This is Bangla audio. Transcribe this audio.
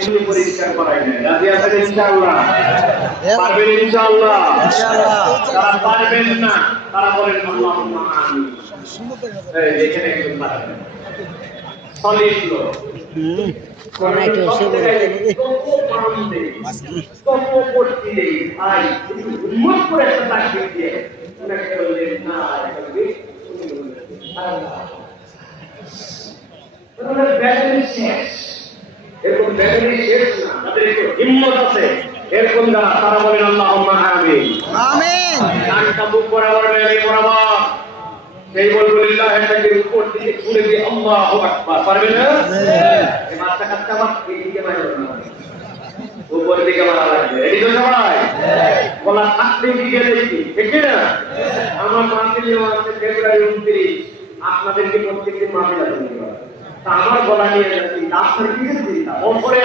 এগুলো পরিষ্কার করাই না। রাজি আছেন ইনশাআল্লাহ? পারবেন ইনশাআল্লাহ? তারা পারবেন না, তারা বলেন আল্লাহুম্মা আমিন। এই এখানে একজন পারবেন সলিড লোক কোনাইটো সে বলে ভাই উম্মত করে একটা তাকবীর দিয়ে উনাকে বললেন না ব্যাটারি শেষ। এরকম ব্যাটারি শেষ না, তাদের একটু হিম্মত আছে। এরকম যারা তারা বলেন আল্লাহুম্মা আমিন। আমিন। কানটা বুক বরাবর মেরে বরাবর সেই বলবো লিল্লাহি তাকবীর উপর দিকে ঘুরে দিয়ে আল্লাহু আকবার। পারবে না? এই মাথা কাটতে আমার এইদিকে মারো না, উপর দিকে মারা লাগবে। রেডি তো সবাই? বলা থাকতে দিকে দেখি, ঠিক না? আমার মাহফিলে আছে ফেব্রুয়ারি 29, আপনাদেরকে প্রত্যেকদিন মাহফিল আছে। তা আমার গলা নিয়ে যাচ্ছি, আপনার কি দিচ্ছি? ওপরে